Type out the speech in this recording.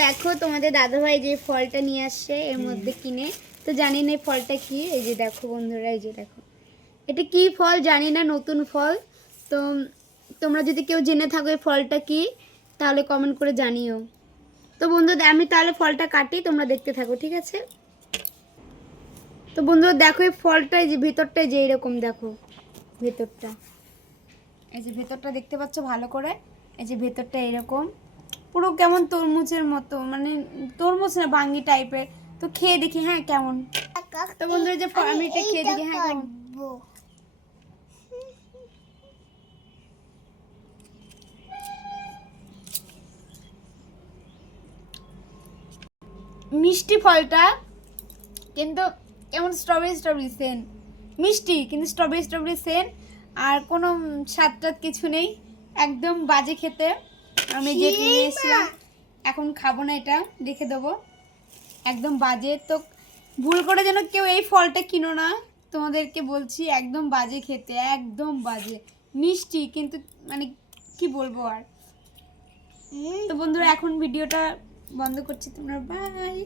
দেখো তোমাদের দাদাভাই যে ফলটা নিয়ে আসছে এর মধ্যে কিনে, তো জানি না এই ফলটা কি। এই যে দেখো বন্ধুরা, এই যে দেখো এটা কি ফল জানি না, নতুন ফল। তো তোমরা যদি কেউ জেনে থাকো এই ফলটা কি তাহলে কমেন্ট করে জানিও। তো বন্ধুরা আমি তাহলে ফলটা কাটি, তোমরা দেখতে থাকো, ঠিক আছে। তো বন্ধুরা দেখো এই ফলটাই যে ভেতরটাই যে এরকম, দেখো ভেতরটা, এই যে ভেতরটা দেখতে পাচ্ছ ভালো করে। এই যে ভেতরটা এরকম পুরো কেমন তরমুজের মতো, মানে তরমুজ না বাঙ্গি টাইপের। তো খেয়ে দেখি হ্যাঁ কেমন। তো বন্ধুরা যে আমি এটা খেয়ে দেখি হ্যাঁ কেমন। মিষ্টি ফলটা, কিন্তু কেমন স্ট্রবেরি স্ট্রবেরি সেন্ট, মিষ্টি কিন্তু স্ট্রবেরি স্ট্রবেরি সেন্ট, আর কোনো স্বাদ টাদ কিছু নেই, একদম বাজে খেতে। আমি যেটা নিয়ে এসেছিলাম এখন খাবো না, এটা রেখে দেবো, একদম বাজে। তো ভুল করে যেন কেউ এই ফলটা কিনো না, তোমাদেরকে বলছি একদম বাজে খেতে, একদম বাজে। মিষ্টি কিন্তু মানে কি বলবো আর। তো বন্ধুরা এখন ভিডিওটা বন্ধ করছি, তোমরা বাই।